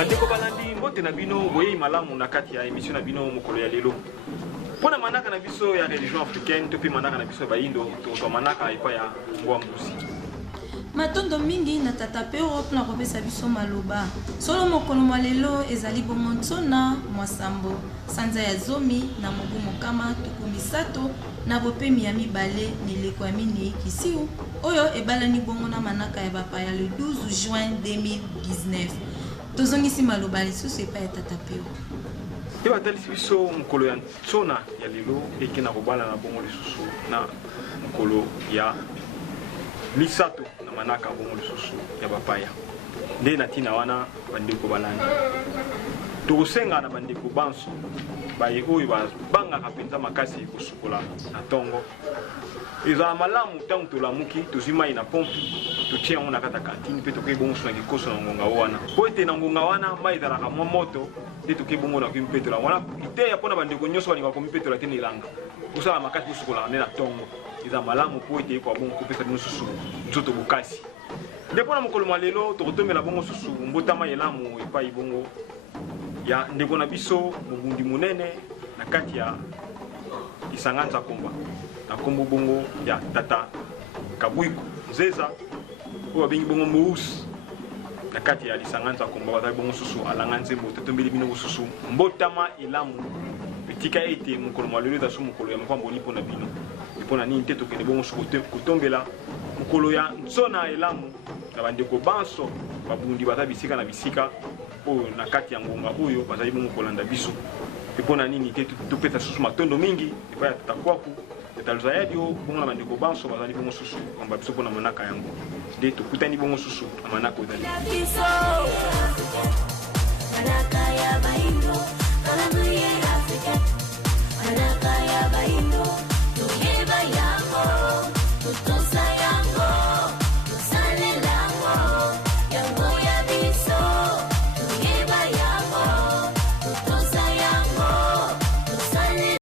Bandeko balandi mbote na bino boye malamu na kati ya émission na bino mokolo ya lelo. Pona manaka na biso ya religion africaine to pe manaka na biso bayindo to manaka epa ya ngwambusi. Matondo mingi na tata pe Europe na kopesa biso maloba. Solo mokolo malelo ezali bomontsona mwasambo sanza ya zomi na mobu mokama tukumisato na bopemi ya mibale nileko ya mini kisiu oyo ebalani bongo na manaka ya bapaya le 12 juin 2019. Tozongisi maloba lisusu epa ya tata peo. Eba talisi biso mokolo ya ntsona ya lelo eke na kobala na bongo lisusu na mokolo ya misato na manaka bongo lisusu ya bapaya. Nde na tina wana bandeko balandi. Tokosenga na bandeko banso baye oyo bangaka mpenza makasi kosukola na tongo. Ezala malamu ntango tolamuki tozwi mai na pompe totie yango na kati ya kantine mpe tokoki bongo na kikoso na ngonga wana po ete na ngonga wana mai ezalaka mwa moto nde tokoki bongo na komipetola wana iteya mpona bandeko nyonso balingaka komipetola te na elanga kosala makasi kosukolaka nde na tongo. Ezala malamu po ete ekwa bongo kopesa bino susu nzoto bokasi nde mpona mokolo mwa lelo tokotombela bongo susu mbotama elamu epai bongo ya ndeko na biso mobundi monene na kati ya Lisanga Nzakomba na kombo bongo ya tata Kabwiko Nzeza oyo bengi bongo Mous na kati ya Lisanga Nzakomba bazali bongo susu alanga nzembo totombeli bino susu mbotama elamu etika ete mokolo mwa lelo eza su mokolo ya mapamboli mpona bino mpona nini te tokende bongo su kotombela mokolo ya ntsona elamu na bandeko banso babundi baza bisika na bisika oyo na kati ya ngonga oyo bazali bongo kolanda biso mpona nini te topesa susu matondo mingi epa ya tata kwaku tata Luzayadio bongo na bandeko banso bazali bongo susu komba biso mpona manaka yango nde tokutani bongo susu na manaka ozali